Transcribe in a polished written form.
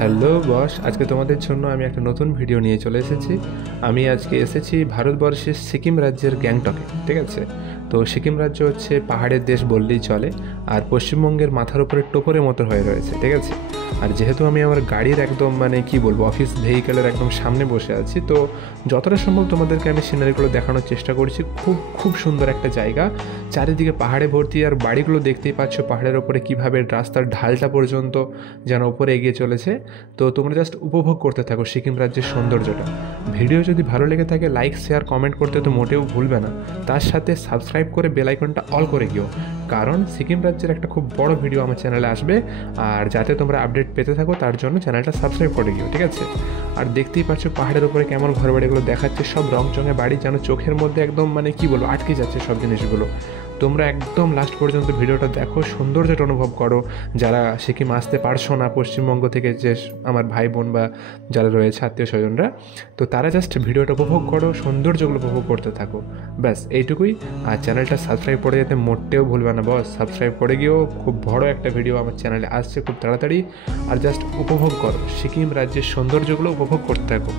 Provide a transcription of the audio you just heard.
Hello boss, আজকে তোমাদের জন্য আমি একটা নতুন ভিডিও নিয়ে চলে এসেছি। আমি আজকে এসেছি ভারতবর্ষের সিকিম রাজ্যের গ্যাংটকে। ঠিক আছে, তো সিকিম রাজ্য হচ্ছে পাহাড়ের দেশ বললেই চলে, আর পশ্চিমবঙ্গের মাথার উপরে টোপরের মতো হয়ে রয়েছে। ঠিক আছে, আর যেহেতু আমি আমার গাড়ির একদম কি বলবো অফিস ভেহিকেলের একদম সামনে বসে আছি, তো যতটা সম্ভব তোমাদেরকে আমি সিনারিগুলো দেখানোর চেষ্টা করছি। খুব খুব সুন্দর একটা জায়গা, চারিদিকে পাহাড়ে ভর্তি, আর বাড়িগুলো দেখতেই পাচ্ছ পাহাড়ের ওপরে কীভাবে রাস্তার ঢালটা পর্যন্ত যেন উপরে এগিয়ে চলেছে। তো তোমরা জাস্ট উপভোগ করতে থাকো সিকিম রাজ্যের সৌন্দর্যটা। ভিডিও যদি ভালো লেগে থাকে লাইক শেয়ার কমেন্ট করতে তো মোটেও ভুলবে না। তার সাথে সাবস্ক্রাইব করে বেল আইকনটা অল করে গিয়েও, কারণ সিকিম রাজ্যের একটা খুব বড় ভিডিও আমার চ্যানেলে আসবে, আর যাতে তোমরা আপডেট পেতে থাকো তার জন্য চ্যানেলটা সাবস্ক্রাইব করে গিয়েও। ঠিক আছে, আর দেখতেই পাচ্ছ পাহাড়ের উপরে কেমন ঘর বাড়িগুলো দেখাচ্ছে, সব রংচঙে বাড়ি, যেন চোখের মধ্যে একদম কি বলবো আটকে যাচ্ছে সব জিনিসগুলো। তোমরা একদম লাস্ট পর্যন্ত ভিডিওটা দেখো, সৌন্দর্যটা অনুভব করো। যারা সিকিম আসতে পারছো না পশ্চিমবঙ্গ থেকে, যে আমার ভাই বোন বা যারা রয়েছে আত্মীয় স্বজনরা, তো তারা জাস্ট ভিডিওটা উপভোগ করো, সৌন্দর্যগুলো উপভোগ করতে থাকো। ব্যাস এইটুকুই। আর চ্যানেলটা সাবস্ক্রাইব করে যেতে মোটেও ভুলবে না বস। সাবস্ক্রাইব করে গিয়েও খুব বড় একটা ভিডিও আমার চ্যানেলে আসছে খুব তাড়াতাড়ি। আর জাস্ট উপভোগ করো, সিকিম রাজ্যের সৌন্দর্যগুলো উপভোগ করতে থাকো।